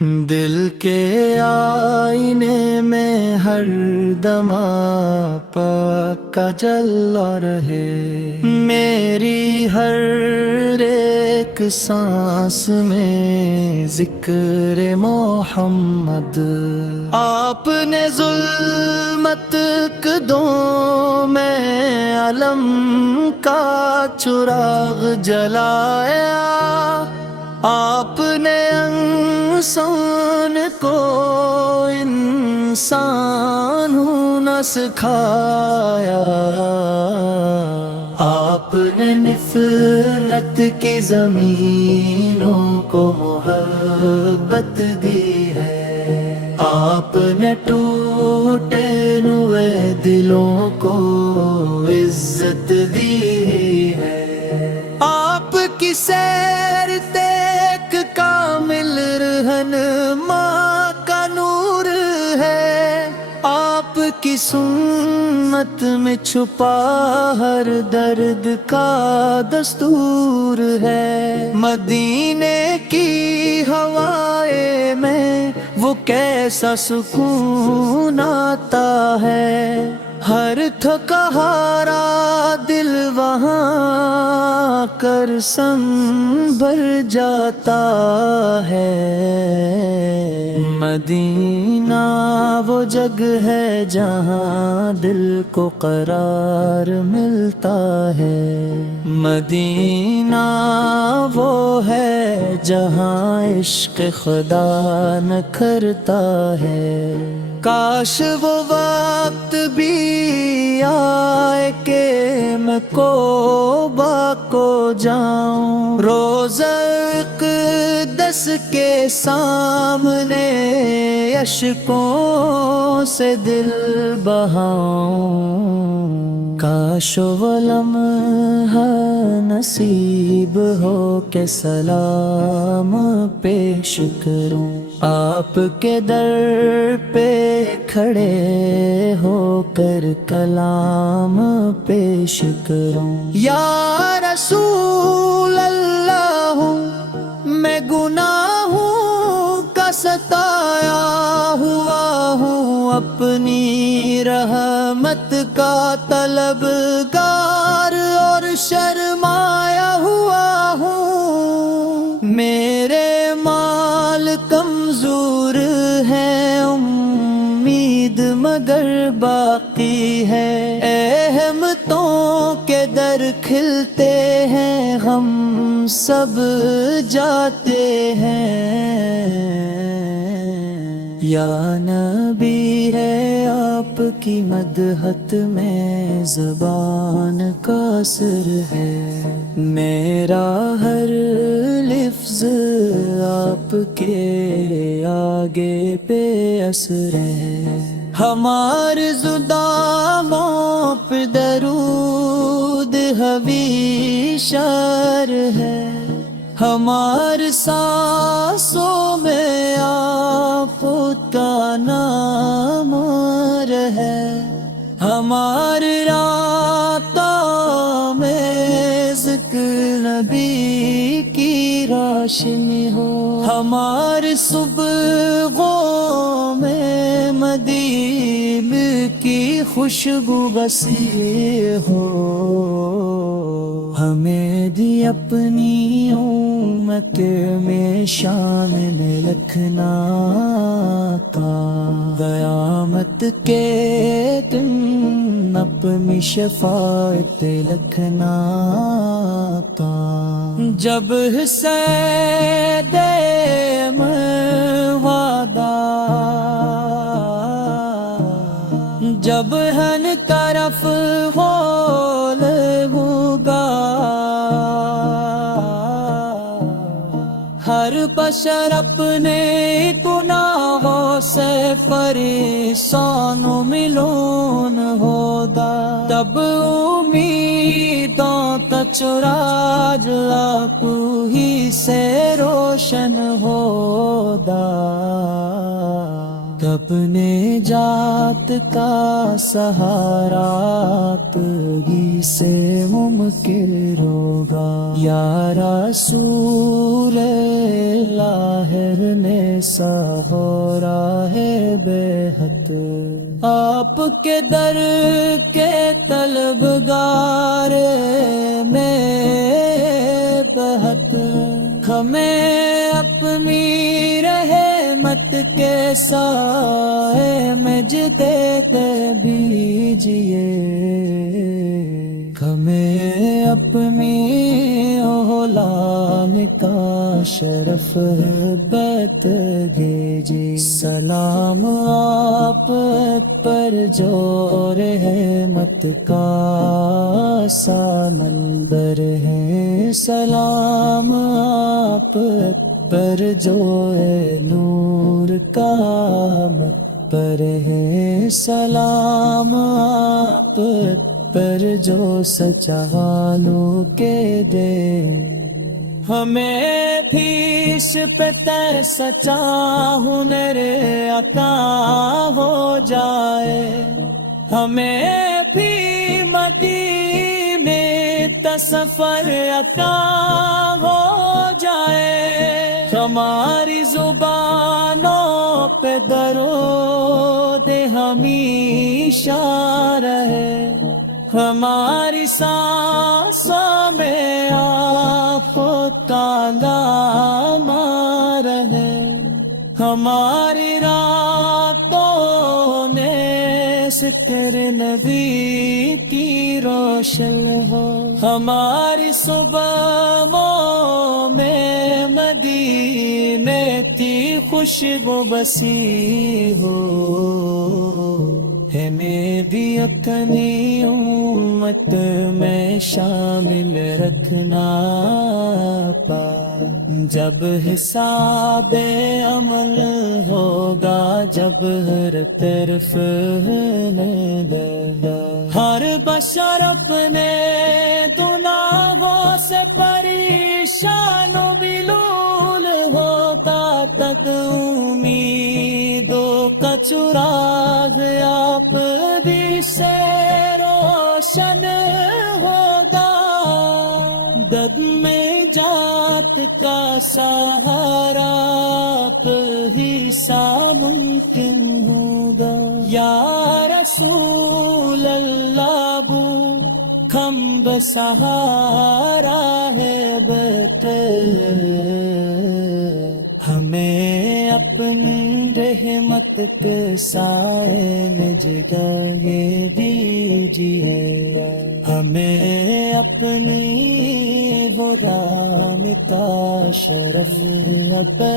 دل کے آئینے میں ہر دم آپ کا جلوہ رہے، میری ہر ایک سانس میں ذکر محمد۔ آپ نے ظلمت قدوں میں علم کا چراغ جلایا، آپ نے انسان کو انسان ہونا سکھایا، آپ نے نفرت کی زمینوں کو محبت دی ہے، آپ نے ٹوٹے ہوئے دلوں کو عزت دی ہے، آپ کی سیر دیکھ کامل رہنما کا نور ہے، آپ کی سنت میں چھپا ہر درد کا دستور ہے، مدینے کی ہوائیں میں وہ کیسا سکون آتا ہے، ہر تھکا ہارا دل وہاں کر سنبھل جاتا ہے، مدینہ وہ جگہ ہے جہاں دل کو قرار ملتا ہے، مدینہ وہ ہے جہاں عشق خدا نکھرتا ہے، کاش وہ وقت بھی آئے کہ میں کوبہ کو جاؤں، روضہ اقدس کے سامنے اشکوں سے دل بہاؤں، کاش وہ لمحہ نصیب ہو کہ سلام پیش کروں، آپ کے در پہ کھڑے ہو کر کلام پیش کروں، یا رسول اللہ میں گناہوں کا ستایا ہوا ہوں، اپنی رحمت کا طلبگار اور شرمایا ہوا ہوں، میرے مال کمزور ہے، امید مگر باقی ہے، احمتوں کے در کھلتے ہیں، ہم سب جاتے ہیں، یا نبی ہے آپ کی مدحت میں زبان کا اثر ہے، میرا ہر لفظ آپ کے آگے پہ اثر ہے، ہمارے زداموں پہ درود حوی شر ہے، ہمارے سانسوں میں آپ کا نام ہے، ہماری راتوں میں ذکر نبی کی روشنی ہو، ہماری صبحوں میں مدینے کی خوشبو بسی ہو، ہمیں دی اپنی امت میں شامل رکھنا کا، قیامت کے دن اپنی شفاعت رکھنا کا، جب حسین وعدہ جب ہن طرف ہول ہوگا، ہر بشر اپنے گناہوں سے پریشان و ملون ہوگا، تب امیدوں کا چراغ آپ ہی سے روشن ہوگا، تب نجات کا سہارا آپ ہی سے ممکن ہوگا، یا رسول اللہ نے ایسا ہو رہا ہے بے حد، آپ کے در کے طلبگار میں بہت، ہمیں اپنی رحمت کے سائے میں دیتے دیجیے، ہمیں اپنی اولاد کا شرف بت دیجیے، سلام آپ پر جو رحمت کا سمندر ہے، سلام آپ پر جو نور کا پر ہے، سلام آپ پر جو سچالوں کے دے، ہمیں بھی اس پہ سچا ہنر عطا ہو جائے، ہمیں بھی مدینے کا سفر عطا ہو جائے، ہماری زبانوں پہ درود ہمیشہ رہے، ہماری سانسوں میں آپ کا نام رہے، ہماری راتوں میں ذکر نبی کی روشن ہو، ہماری صبحوں میں مدینے کی خوشبو بسی ہو، ہمیں بھی اپنی امت میں شامل رکھنا پا، جب حساب عمل ہوگا، جب ہر طرف ہر بشر اپنے گناہوں سے پریشان و بلول ہوتا، تک امیدوں کا چراغ آپ بھی سے روشن ہوگا، دد میں جات کا سہارا آپ ہی سا ممکن ہوگا، یا رسول اللہ بو کھمب سہارا ہے بہتر، ہمیں اپنی رحمت کے سائے میں جگہ دیجیے، ہمیں اپنی وہ رام کا شرف عطا